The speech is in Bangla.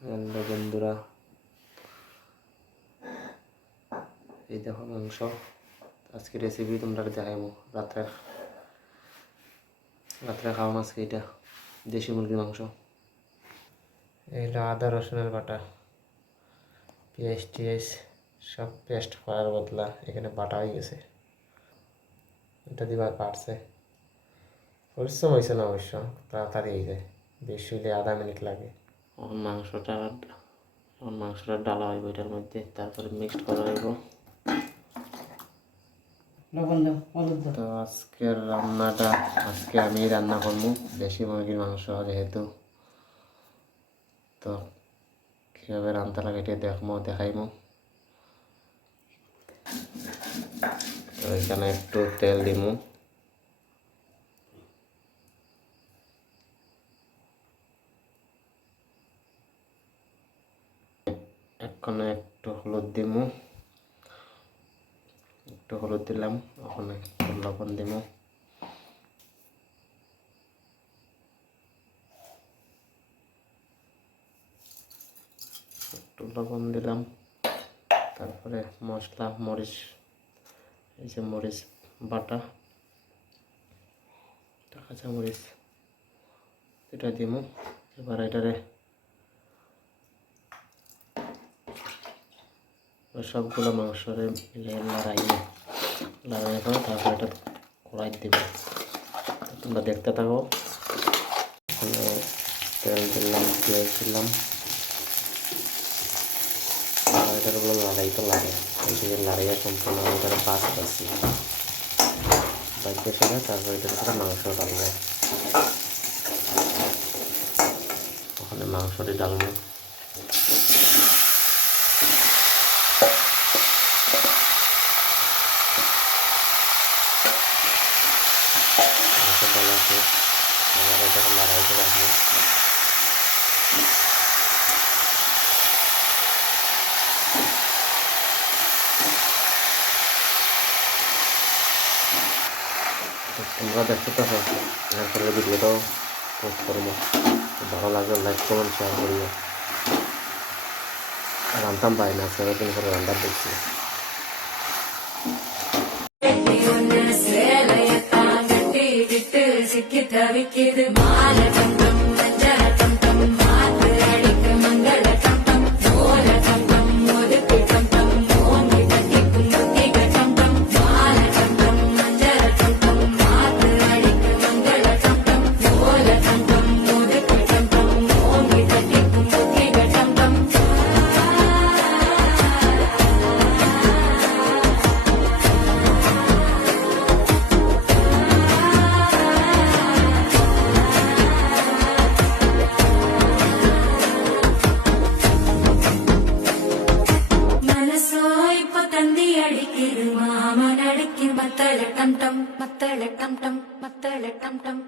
হ্যালো বন্ধুরা, এই দেখো মাংস। আজকে রেসিপি তোমরা দেখাইবো। রাত্রে খাওয়া আজকে এটা দেশি মুরগির মাংস। এইটা আদা রসুনের বাটা, পেঁয়াজ টিয়াজ সব পেস্ট করার বদলা এখানে বাটা হয়ে গেছে। এটা দিবার পারছে, পরিশ্রম হয়েছে না অবশ্য, তাড়াতাড়ি হয়ে যায়। বেশি হইলে আধা মিনিট লাগে। মাংসটা ডালা হইব এটার মধ্যে, তারপরে মিক্সড করা হইব। তো আজকের রান্নাটা আমি রান্না করবো দেশি মুরগির মাংস যেহেতু। তো কীভাবে রান্না লাগে এটা দেখাইমো। তো এখানে একটু তেল দিমু, এখানে একটু হলুদ দিমু, একটু হলুদ দিলাম। ওখানে লবণ দিমু, একটু লবণ দিলাম। তারপরে মশলা মরিচ, এই যে মরিচ বাটা, কাঁচা মরিচ এটা দিমু। এবার এটারে সবগুলো মাংসরে লড়াই করে তারপরে এটা কড়াই দিব। তোমরা দেখতে থাকো। তেল দিলাম, পেঁয়াজ দিলাম। এটার বলে লড়াইতে লাগে, এইদিকে লড়াইয়া সম্পূর্ণ এটারে বাঁচতেছি বাইকে সেটা। তারপরে এটার উপরে মাংস ডালবো, ওখানে মাংসটি ডালবো। ডালাকে আবার এটাকে লড়াইতে রাখবো। তোমরা দেখতে থাকো, এরপরে ভিডিওটাও পোস্ট করবো। ভালো লাগলে লাইক কমেন্ট শেয়ার করিও। রান্তাম পাই না, সেরকম করে রান্নার দেখছি। மத்தள டம் டம் மத்தள டம் டம் மத்தள டம் டம்